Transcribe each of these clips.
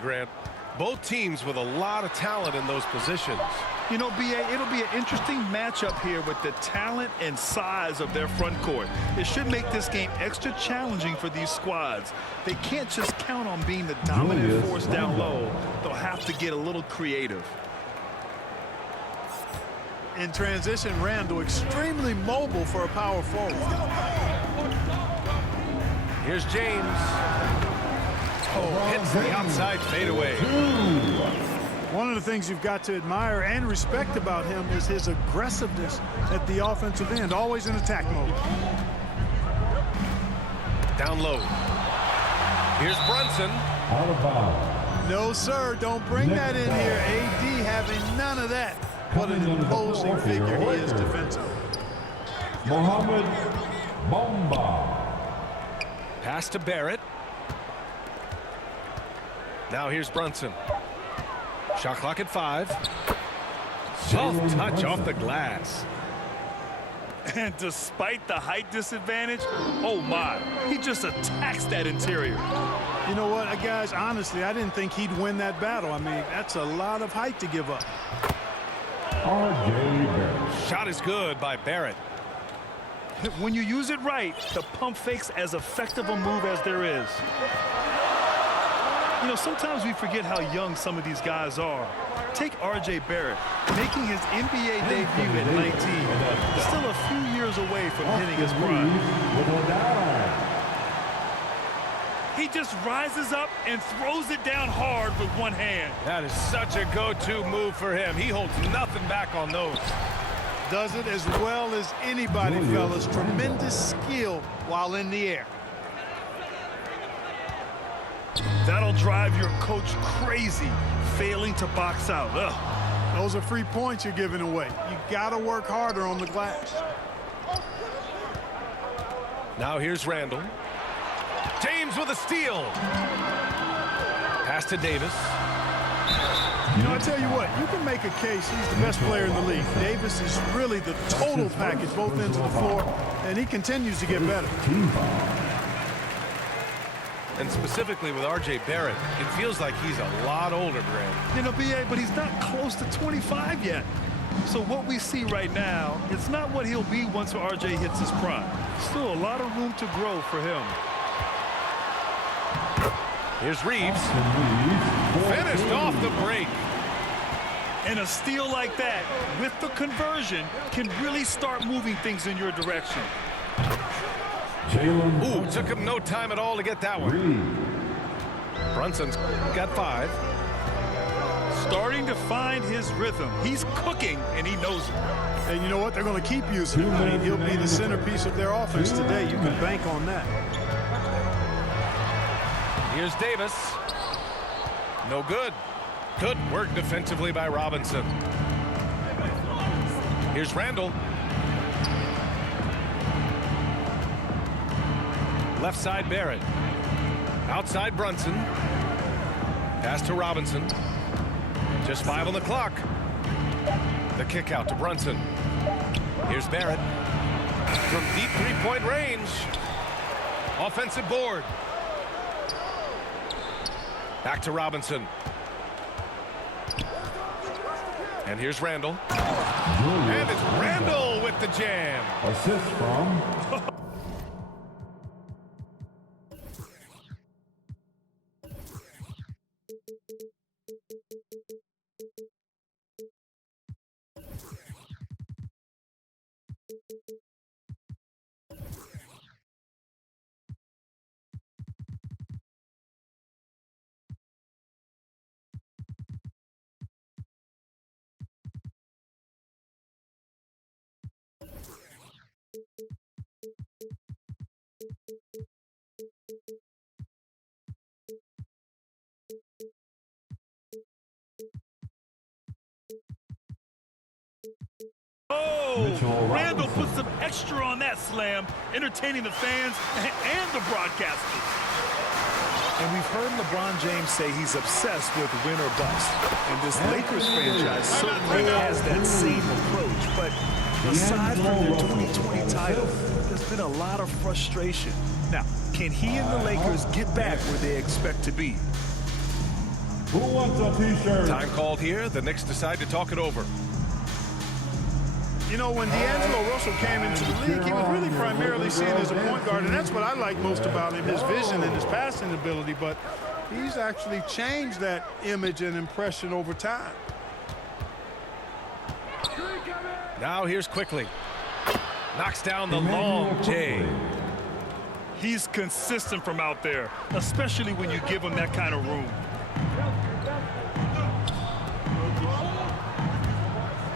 Grant, both teams with a lot of talent in those positions. You know, B.A., it'll be an interesting matchup here with the talent and size of their front court. It should make this game extra challenging for these squads. They can't just count on being the dominant force down low. They'll have to get a little creative. In transition, Randall extremely mobile for a power forward. Here's James. Oh, hits the outside fadeaway. One of the things you've got to admire and respect about him is his aggressiveness at the offensive end, always in attack mode. Down low. Here's Brunson. Out of bounds. No, sir, don't bring that in here. AD having none of that. What an imposing figure he is defensively. Mohamed Bamba. Pass to Barrett. Now here's Brunson. Shot clock at 5. Soft touch off the glass. And despite the height disadvantage, oh my, he just attacks that interior. You know what, guys, honestly, I didn't think he'd win that battle. I mean, that's a lot of height to give up. R.J. Barrett. Shot is good by Barrett. When you use it right, the pump fake's as effective a move as there is. You know, sometimes we forget how young some of these guys are. Take R.J. Barrett, making his NBA debut at 19, still a few years away from hitting his prime. He just rises up and throws it down hard with one hand. That is such a go-to move for him. He holds nothing back on those. Does it as well as anybody, fellas. Tremendous skill while in the air. That'll drive your coach crazy, failing to box out. Ugh. Those are free points you're giving away. You got to work harder on the glass. Now here's Randall. James with a steal. Pass to Davis. You know, I tell you what, you can make a case he's the best player in the league. Davis is really the total package, both ends of the floor, and he continues to get better. And specifically with R.J. Barrett, it feels like he's a lot older, Grant. You know, B.A., but he's not close to 25 yet. So what we see right now, it's not what he'll be once R.J. hits his prime. Still a lot of room to grow for him. Here's Reeves. Finished off the break. And a steal like that, with the conversion, can really start moving things in your direction. Ooh, took him no time at all to get that one. Brunson's got 5. Starting to find his rhythm. He's cooking, and he knows it. And you know what? They're going to keep using him. I mean, he'll be the centerpiece of their offense today. You can bank on that. Here's Davis. No good. Good work defensively by Robinson. Here's Randall. Left side Barrett. Outside Brunson. Pass to Robinson. Just 5 on the clock. The kick out to Brunson. Here's Barrett. From deep three-point range. Offensive board. Back to Robinson. And here's Randall. And it's Randall with the jam. Assist from Oh, Randall put some extra on that slam, entertaining the fans and the broadcasters. And we've heard LeBron James say he's obsessed with win or bust. And this Lakers franchise certainly has that same approach. But aside from their 2020 title, there's been a lot of frustration. Now, can he and the Lakers get back where they expect to be? Who wants a t-shirt? Time called here. The Knicks decide to talk it over. You know, when D'Angelo Russell came into the league, he was really primarily seen as a point guard, and that's what I like most about him, his vision and his passing ability. But he's actually changed that image and impression over time. Now here's Quickly. Knocks down the long J. He's consistent from out there, especially when you give him that kind of room.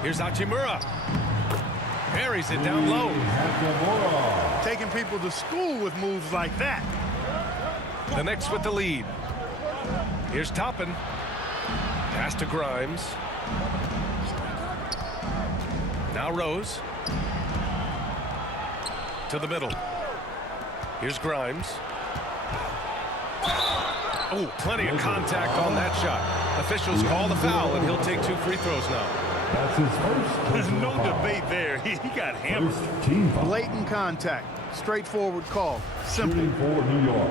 Here's Hachimura. Buries it down low. Taking people to school with moves like that. The Knicks with the lead. Here's Toppin. Pass to Grimes. Now Rose. To the middle. Here's Grimes. Oh, plenty of contact on that shot. Officials call the foul, and he'll take 2 free throws now. That's his first. There's no debate there. He got hammered. First team foul. Blatant contact. Straightforward call. Simple. Shooting for New York.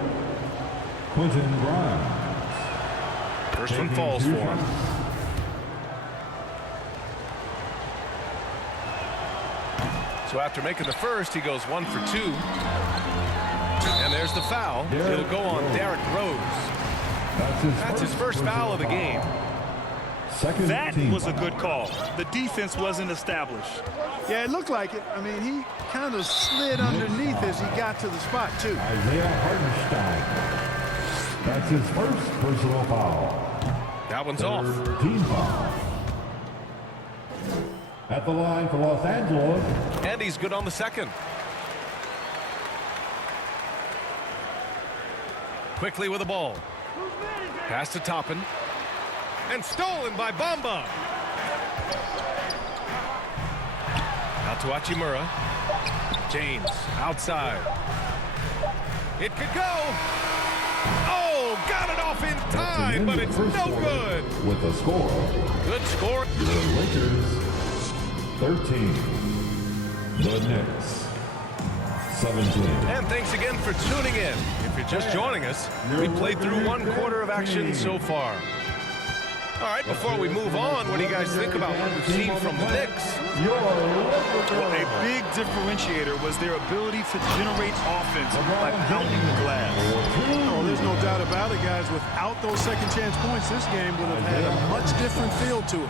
Quentin Grimes. First one falls for him. So after making the first, he goes 1 for 2. And there's the foul. It'll go on Derrick Rose. That's his first foul of the game. That was a good call. The defense wasn't established. Yeah, it looked like it. I mean, he kind of slid underneath as he got to the spot, too. Isaiah Hartenstein. That's his first personal foul. That one's off. Team foul. At the line for Los Angeles. And he's good on the second. Quickly with the ball. Pass to Toppin. And stolen by Bamba. Out to Hachimura. James outside. It could go. Oh, got it off in time, but it's no good. With the score. Good score. The Lakers 13. The Knicks 17. And thanks again for tuning in. If you're just joining us, we played through 1 quarter of action so far. All right, before we move on, what do you guys think about what we've seen from the Knicks? Well, a big differentiator was their ability to generate offense by pounding the glass. Oh, there's no doubt about it, guys. Without those second chance points, this game would have had a much different feel to it.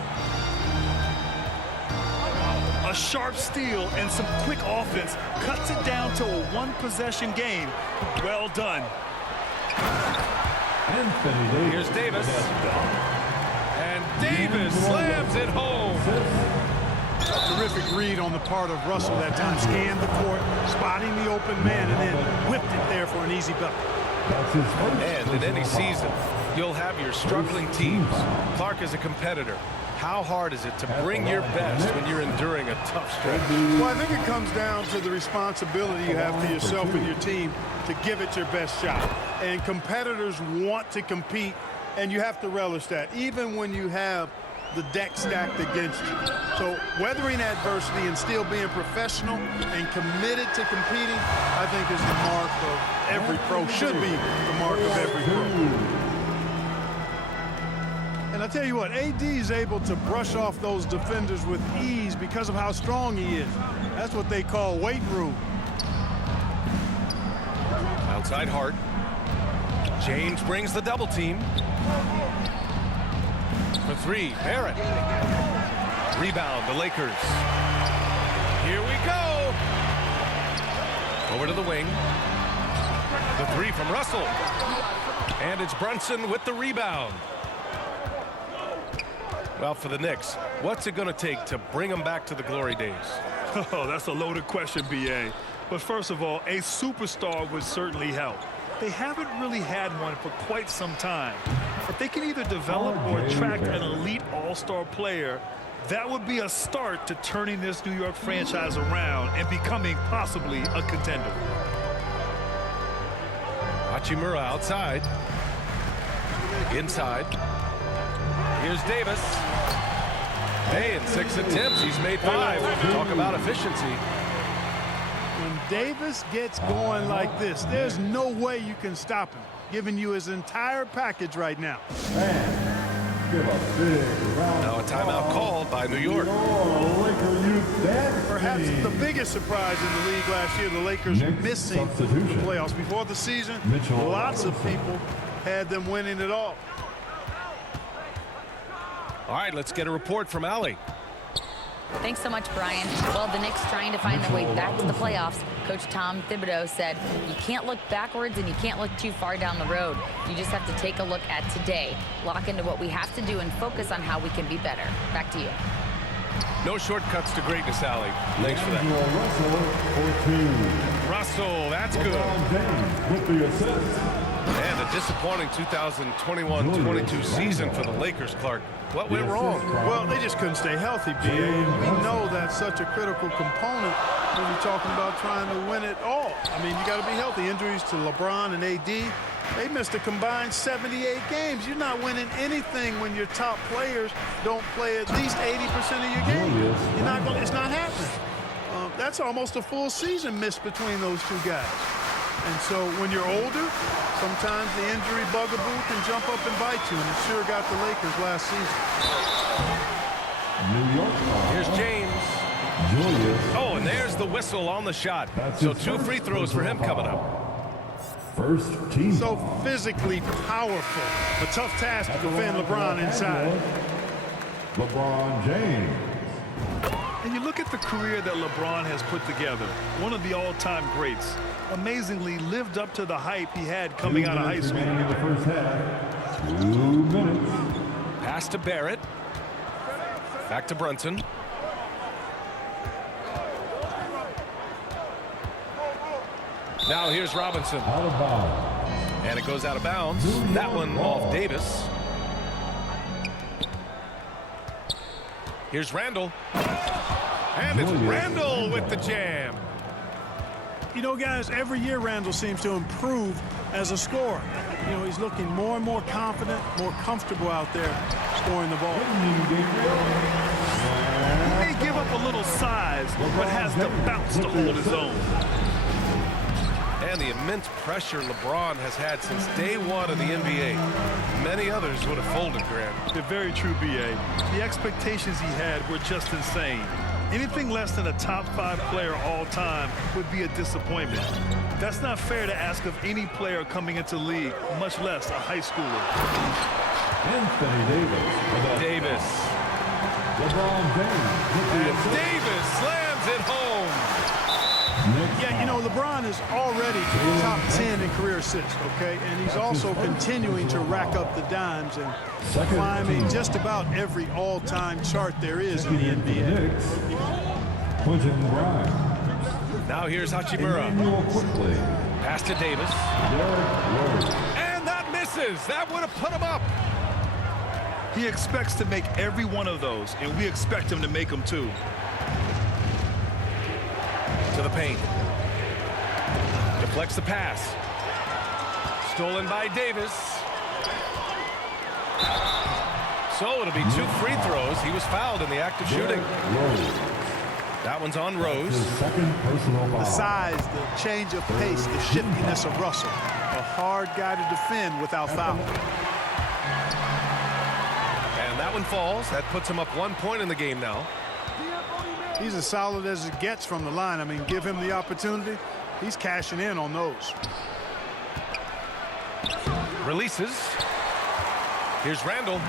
A sharp steal and some quick offense cuts it down to a 1-possession game. Well done. Anthony Davis. Here's Davis. And Davis slams it home. Terrific read on the part of Russell that time. Scanned the court, spotting the open man, and then whipped it there for an easy bucket. That's his first. And in any season, you'll have your struggling teams. Clark is a competitor. How hard is it to bring your best when you're enduring a tough stretch? Well, I think it comes down to the responsibility you have to yourself and your team to give it your best shot. And competitors want to compete, and you have to relish that, even when you have the deck stacked against you. So weathering adversity and still being professional and committed to competing, I think is the mark of every pro, should be the mark of every pro. And I tell you what, AD is able to brush off those defenders with ease because of how strong he is. That's what they call weight room. Outside Hart. James brings the double team. For 3, Barrett. Rebound, the Lakers. Here we go. Over to the wing. The 3 from Russell. And it's Brunson with the rebound. Well, for the Knicks, what's it going to take to bring them back to the glory days? Oh, that's a loaded question, B.A. But first of all, a superstar would certainly help. They haven't really had one for quite some time. If they can either develop or attract an elite all-star player, that would be a start to turning this New York franchise around and becoming possibly a contender. Hachimura outside. Inside. Here's Davis. Hey, in 6 attempts, he's made 5. Talk about efficiency. When Davis gets going like this, there's no way you can stop him, giving you his entire package right now. give a big round Now a timeout called by New York. Laker youth dance Perhaps team. the biggest surprise in the league last year, the Lakers Next missing the substitution. playoffs. Before the season, Mitchell lots of Robinson. people had them winning it all. All right, let's get a report from Allie. Thanks so much, Brian. Well, the Knicks trying to find their way back to the playoffs. Coach Tom Thibodeau said, you can't look backwards and you can't look too far down the road. You just have to take a look at today, lock into what we have to do, and focus on how we can be better. Back to you. No shortcuts to greatness, Allie. Thanks for that. Russell for 2. Russell, that's good. LeBron James with the assist. And a disappointing 2021-22 season for the Lakers, Clark. What went wrong? Well, they just couldn't stay healthy, BA. And we know that's such a critical component when you're talking about trying to win it all. I mean, you got to be healthy. Injuries to LeBron and AD, they missed a combined 78 games. You're not winning anything when your top players don't play at least 80% of your games. You're not going. It's not happening. That's almost a full season missed between those two guys. And so when you're older, sometimes the injury bugaboo can jump up and bite you, and it sure got the Lakers last season. New York. Here's James. Julius. Oh, and there's the whistle on the shot. That's So his 2 first free throws for him personal coming up. foul. First team. So foul. physically powerful. A tough task to At the defend line for LeBron Los inside. Angeles, LeBron James. And you look at the career that LeBron has put together, one of the all-time greats. Amazingly lived up to the hype he had coming out of high school. In the first half. 2 minutes. Pass to Barrett. Back to Brunson. Now here's Robinson. Out of bounds. And it goes out of bounds. That one off Davis. Here's Randall. And it's Randall with the jam. You know, guys, every year Randall seems to improve as a scorer. You know, he's looking more and more confident, more comfortable out there scoring the ball. He may give up a little size, but has the bounce to hold his own. And the immense pressure LeBron has had since day one of the NBA. Many others would have folded, Grant. They're very true, BA. The expectations he had were just insane. Anything less than a top 5 player all time would be a disappointment. That's not fair to ask of any player coming into the league, much less a high schooler. Anthony Davis. Davis. LeBron James. With the And assist. Davis slams it home. Next Yeah, you know, LeBron is already top 10 in career assists, okay? And he's also continuing to rack up the dimes and climbing just about every all-time chart there is in the NBA. Knicks. Quentin Grimes. Now here's Hachimura. Emmanuel quickly. Pass to Davis. Derek Rose. And that misses. That would have put him up. He expects to make every one of those, and we expect him to make them too. To the paint. Deflects the pass. Stolen by Davis. So it'll be 2 free throws. He was fouled in the act of shooting. Rose. That one's on Rose. His second personal foul. The size, the change of pace, the shiftiness of Russell. A hard guy to defend without foul. And that one falls. That puts him up 1 point in the game now. He's as solid as it gets from the line. I mean, give him the opportunity. He's cashing in on those. Releases. Here's Randall.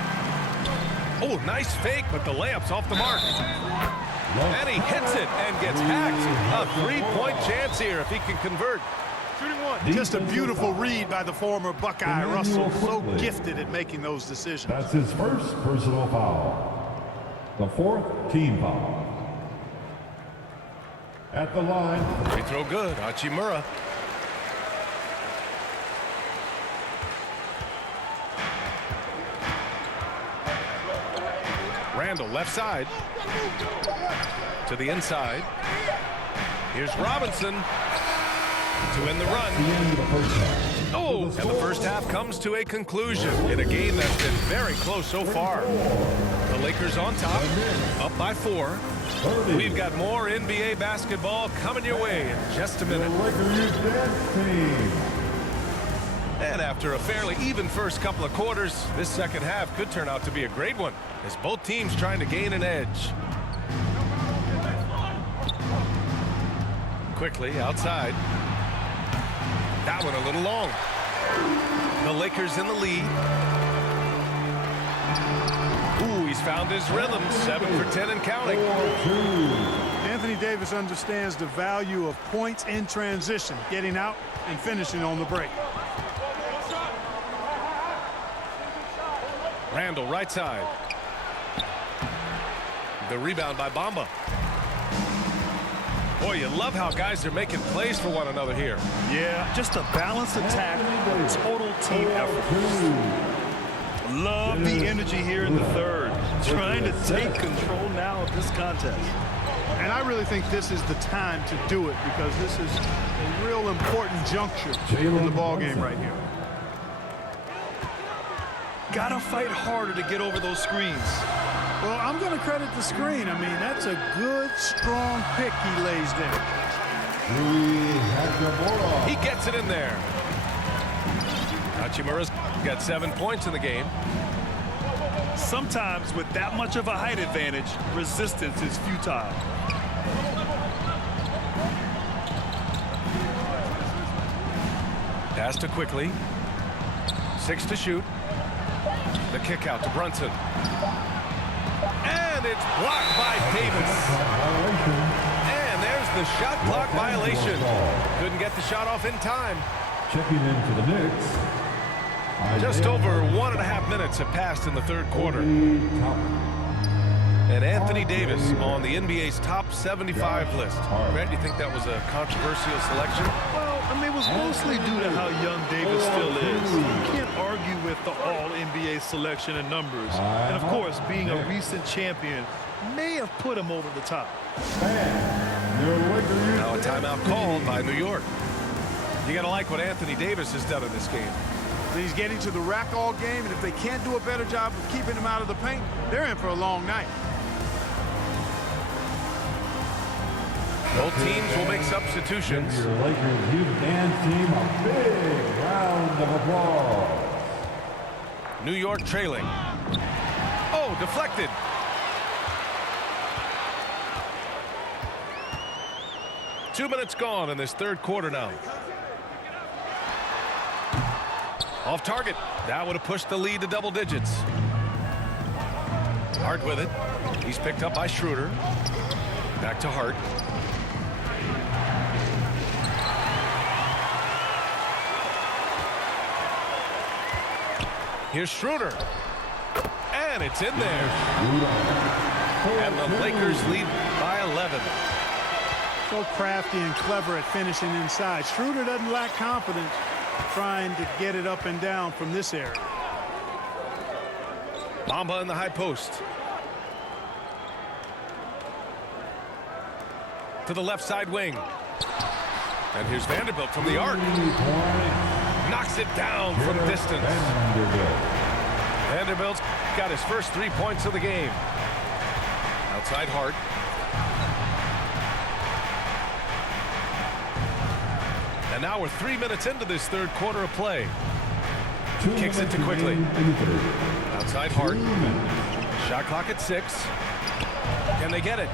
Oh, nice fake, but the layup's off the mark. And he hits it and gets hacked. A 3-point chance here if he can convert. Shooting one. Just a beautiful read by the former Buckeye Russell. So gifted at making those decisions. That's his first personal foul. The 4th team foul. At the line. Free throw good. Hachimura. Randall left side. To the inside. Here's Robinson to end the run. The end of the first half. Oh, and the first half comes to a conclusion in a game that's been very close so far. The Lakers on top, up by 4. We've got more NBA basketball coming your way in just a minute. The Laker youth dance team. And after a fairly even first couple of quarters, this second half could turn out to be a great one as both teams trying to gain an edge. Quickly outside. That one a little long. The Lakers in the lead. Ooh, he's found his rhythm. 7 for 10 and counting. Anthony Davis understands the value of points in transition, getting out and finishing on the break. Randall right side. The rebound by Bamba. Boy, you love how guys are making plays for one another here. Yeah, just a balanced attack, total team effort. Love the energy here in the third. Trying to take control now of this contest. And I really think this is the time to do it because this is a real important juncture in the ball game right here. Gotta fight harder to get over those screens. Well, I'm going to credit the screen. I mean, that's a good, strong pick he lays there. He gets it in there. Hachimura's got 7 points in the game. Sometimes with that much of a height advantage, resistance is futile. Pass to Quickly. 6 to shoot. The kick out to Brunson. And it's blocked by Davis. And there's the shot clock violation. Couldn't get the shot off in time. Checking in for the Knicks. Just over 1.5 minutes have passed in the third quarter. And Anthony Davis on the NBA's top 75 list. Brett, do you think that was a controversial selection? Well, I mean, it was mostly due to how young Davis still is. You can't argue with the all-NBA selection and numbers. And, of course, being a recent champion may have put him over the top. Now a timeout called by New York. You got to like what Anthony Davis has done in this game. He's getting to the rack all game, and if they can't do a better job of keeping him out of the paint, they're in for a long night. Both teams will make substitutions. Give your Lakers youth dance team a big round of applause. New York trailing. Oh, deflected. Two minutes gone in this third quarter now. Off target. That would have pushed the lead to double digits. Hart with it. He's picked up by Schroeder. Back to Hart. Here's Schroeder. And it's in there. And the Lakers lead by 11. So crafty and clever at finishing inside. Schroeder doesn't lack confidence trying to get it up and down from this area. Bamba in the high post. To the left side wing. And here's Vanderbilt from the arc. Knocks it down from distance. Vanderbilt's got his first 3 points of the game. Outside Hart. And now we're 3 minutes into this third quarter of play. Kicks it to Quickly. Outside Hart. Shot clock at 6. Can they get it?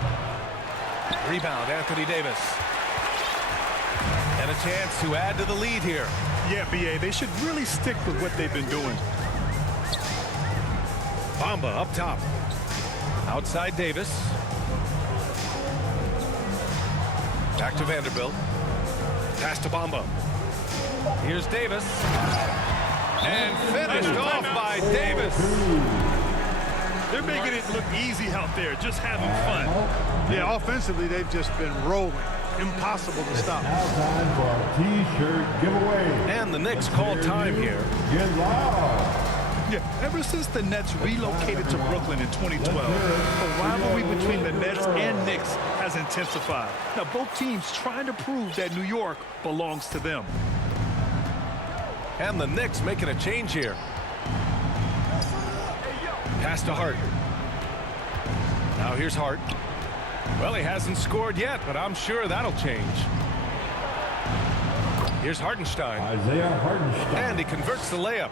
Rebound, Anthony Davis. And a chance to add to the lead here. Yeah, B.A., they should really stick with what they've been doing. Bamba up top. Outside Davis. Back to Vanderbilt. Pass to Bamba. Here's Davis. And finished off by Davis. They're making it look easy out there, just having fun. Yeah, offensively, they've just been rolling. Impossible to stop. Now time for our T-shirt giveaway. And the Knicks called time here. Get loud. Yeah, ever since the Nets relocated to Brooklyn in 2012, the rivalry between the Nets and Knicks has intensified. Now, both teams trying to prove that New York belongs to them. And the Knicks making a change here. Pass to Hart. Now here's Hart. Well, he hasn't scored yet, but I'm sure that'll change. Here's Hartenstein. Isaiah Hartenstein. And he converts the layup.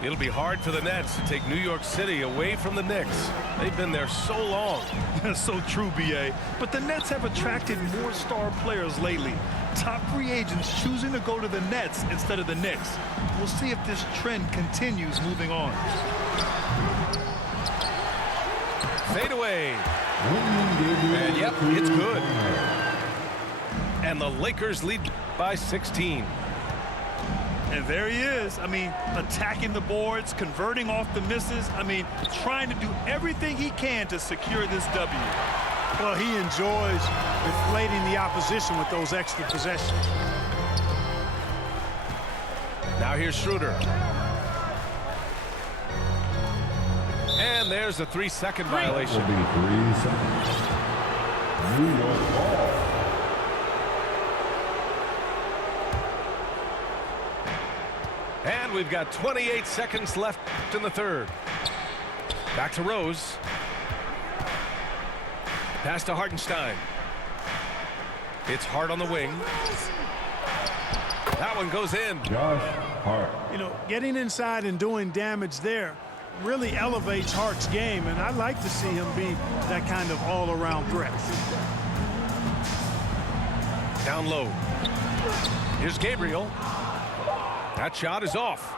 It'll be hard for the Nets to take New York City away from the Knicks. They've been there so long. That's so true, B.A. But the Nets have attracted more star players lately. Top free agents choosing to go to the Nets instead of the Knicks. We'll see if this trend continues moving on. Fade away. And yep, it's good. And the Lakers lead by 16. And there he is. I mean, attacking the boards, converting off the misses. I mean, trying to do everything he can to secure this W. Well, he enjoys inflating the opposition with those extra possessions. Now here's Schroeder. And there's a 3-second violation. Will be 3 seconds. New York ball. And we've got 28 seconds left in the third. Back to Rose. Pass to Hartenstein. It's Hart on the wing. That one goes in. Josh Hart. You know, getting inside and doing damage there really elevates Hart's game, and I'd like to see him be that kind of all-around threat. Down low. Here's Gabriel. That shot is off.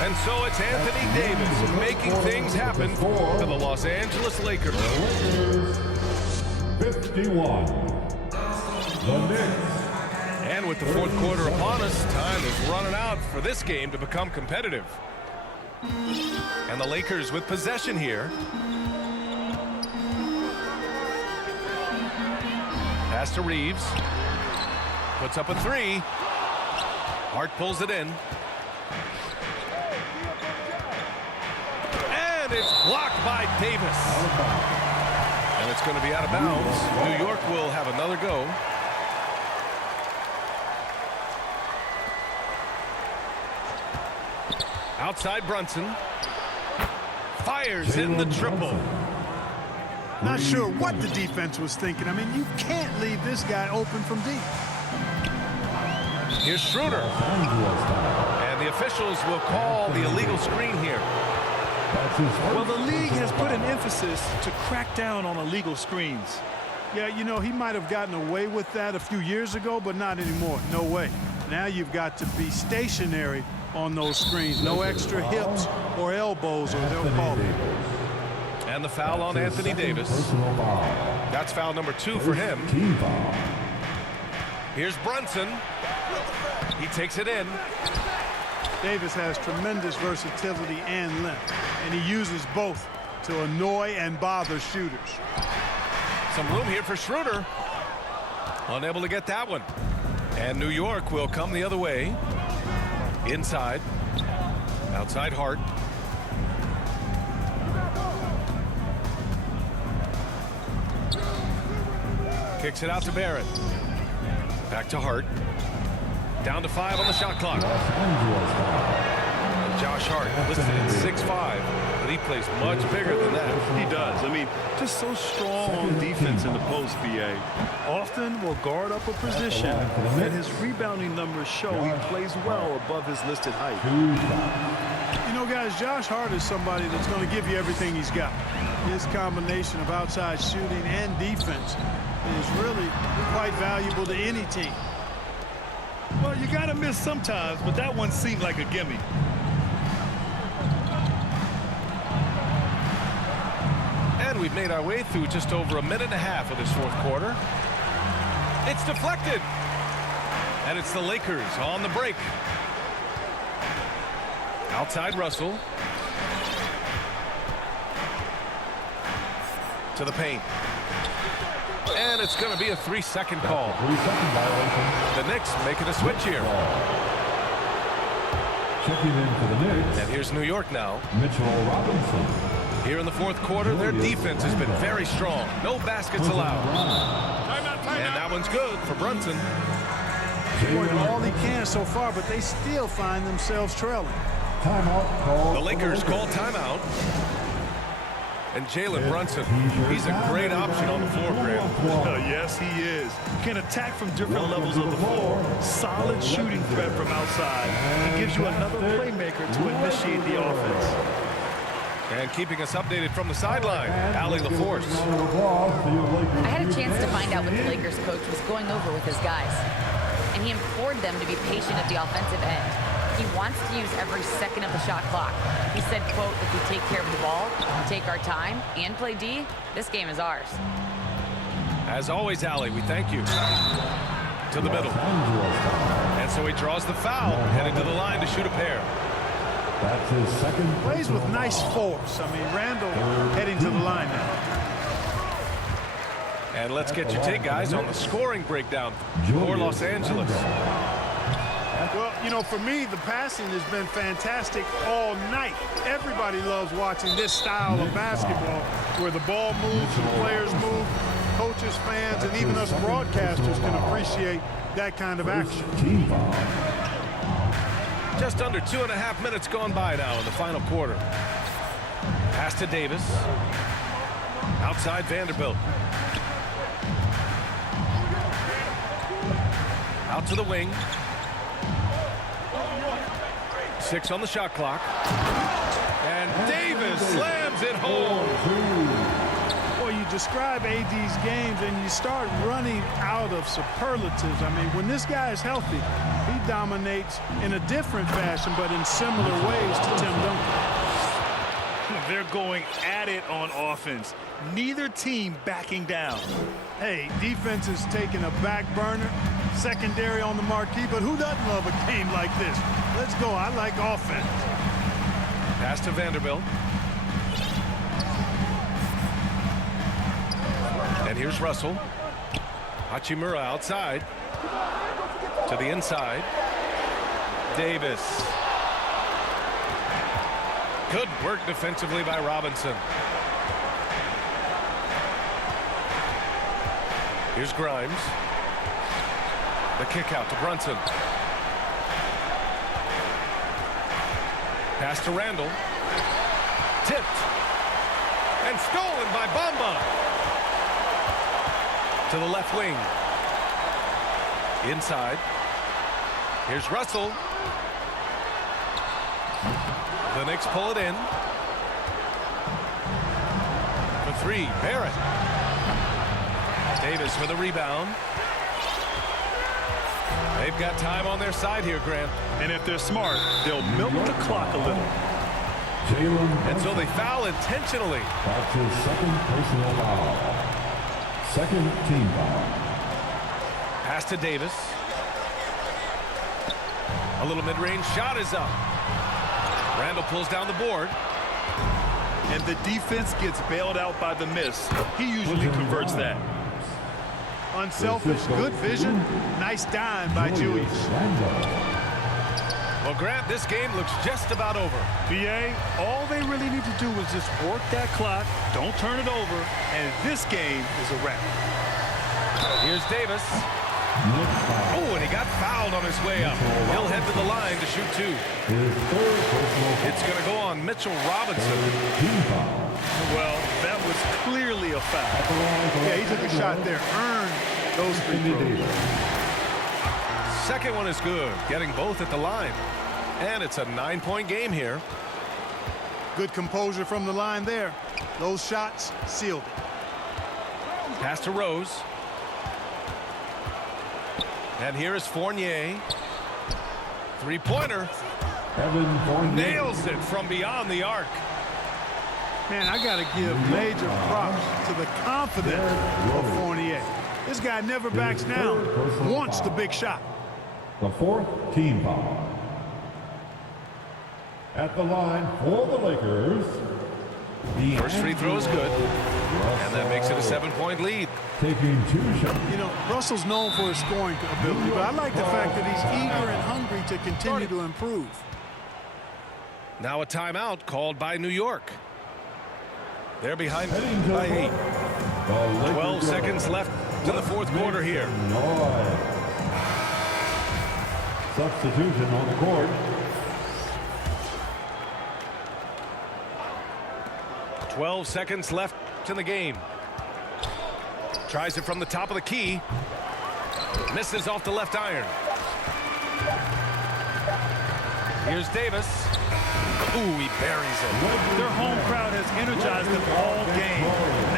And so it's Anthony Davis making things happen for the Los Angeles Lakers. 51. The Knicks. And with the fourth quarter upon us, time is running out for this game to become competitive. And the Lakers with possession here. Pass to Reeves. Puts up a three. Hart pulls it in. And it's blocked by Davis. And it's going to be out of bounds. New York will have another go. Outside Brunson. Fires in the triple. Not sure what the defense was thinking. I mean, you can't leave this guy open from deep. Here's Schroeder. And the officials will call the illegal screen here. Well, the league has put an emphasis to crack down on illegal screens. Yeah, you know, he might have gotten away with that a few years ago, but not anymore. No way. Now you've got to be stationary on those screens. No extra hips or elbows, or they'll call it. And the foul on Anthony Davis. That's foul number 2 for him. Here's Brunson. He takes it in. Davis has tremendous versatility and length, and he uses both to annoy and bother shooters. Some room here for Schroeder. Unable to get that one. And New York will come the other way. Inside. Outside Hart. Kicks it out to Barrett. Back to Hart. Down to 5 on the shot clock. Josh Hart listed at 6'5", but he plays much bigger than that. He does. I mean, just so strong on defense in the post, B.A. Often will guard up a position, and his rebounding numbers show he plays well above his listed height. You know, guys, Josh Hart is somebody that's going to give you everything he's got. His combination of outside shooting and defense is really quite valuable to any team. Well, you got to miss sometimes, but that one seemed like a gimme. And we've made our way through just over a minute and a half of this fourth quarter. It's deflected. And it's the Lakers on the break. Outside Russell. To the paint. And it's going to be a 3-second call. 3-second violation. The Knicks making a switch here. Checking in for the Knicks. And here's New York now. Mitchell Robinson. Here in the fourth quarter, their defense has been very strong. No baskets allowed. And that one's good for Brunson. Doing all he can so far, but they still find themselves trailing. Timeout called. The Lakers call timeout. And Jalen Brunson, he's a great option on the floor, Grant. Yes, he is. Can attack from different levels of the floor. Solid shooting threat from outside. He gives you another playmaker to initiate the offense. And keeping us updated from the sideline, Allie LaForce. I had a chance to find out what the Lakers coach was going over with his guys. And he implored them to be patient at the offensive end. He wants to use every second of the shot clock. He said, quote, if we take care of the ball, take our time, and play D, this game is ours. As always, Allie, we thank you. To the middle. And so he draws the foul, heading to the line to shoot a pair. That's his second. Plays with nice force. I mean, Randall heading to the line now. And let's get your take, guys, on the scoring breakdown for Los Angeles. Well, you know, for me, the passing has been fantastic all night. Everybody loves watching this style of basketball where the ball moves, the players move, coaches, fans, and even us broadcasters can appreciate that kind of action. Just under 2.5 minutes gone by now in the final quarter. Pass to Davis. Outside Vanderbilt. Out to the wing. 6 on the shot clock. And Davis slams it home. Boy, you describe AD's games and you start running out of superlatives. I mean, when this guy is healthy, he dominates in a different fashion, but in similar ways to Tim Duncan. They're going at it on offense. Neither team backing down. Hey, defense is taking a back burner, secondary on the marquee, but who doesn't love a game like this? Let's go. I like offense. Pass to Vanderbilt. And here's Russell. Hachimura outside. To the inside. Davis. Good work defensively by Robinson. Here's Grimes. The kick out to Brunson. Pass to Randall. Tipped. And stolen by Bamba. To the left wing. Inside. Here's Russell. The Knicks pull it in. For 3, Barrett. Davis for the rebound. They've got time on their side here, Grant. And if they're smart, they'll milk the clock a little. And so they foul intentionally. That's his second personal foul. Second team foul. Pass to Davis. A little mid-range shot is up. Randall pulls down the board. And the defense gets bailed out by the miss. He usually converts that. Unselfish, good vision. Nice dime by Julius. Well, Grant, this game looks just about over. BA, all they really need to do is just work that clock, don't turn it over, and this game is a wrap. Here's Davis. Oh, and he got fouled on his way up. He'll head to the line to shoot 2. It's going to go on Mitchell Robinson. Well, that was clearly a foul. Yeah, he took a shot there. Earned those free throws. Second one is good, getting both at the line. And it's a 9-point game here. Good composure from the line there. Those shots sealed it. Pass to Rose. And here is Fournier. Three-pointer. Nails it from beyond the arc. Man, I got to give major props to the confidence of Fournier. This guy never backs down. Wants the big shot. The 4th team foul. At the line for the Lakers. First free throw is good. And that makes it a 7-point lead. Taking 2 shots. You know, Russell's known for his scoring ability, but I like the fact that he's eager and hungry to continue to improve. Now a timeout called by New York. They're behind by 8. 12 seconds left to the 4th quarter here. Substitution on the court. 12 seconds left in the game. Tries it from the top of the key. Misses off the left iron. Here's Davis. Ooh, he buries it. Their home crowd has energized them all game.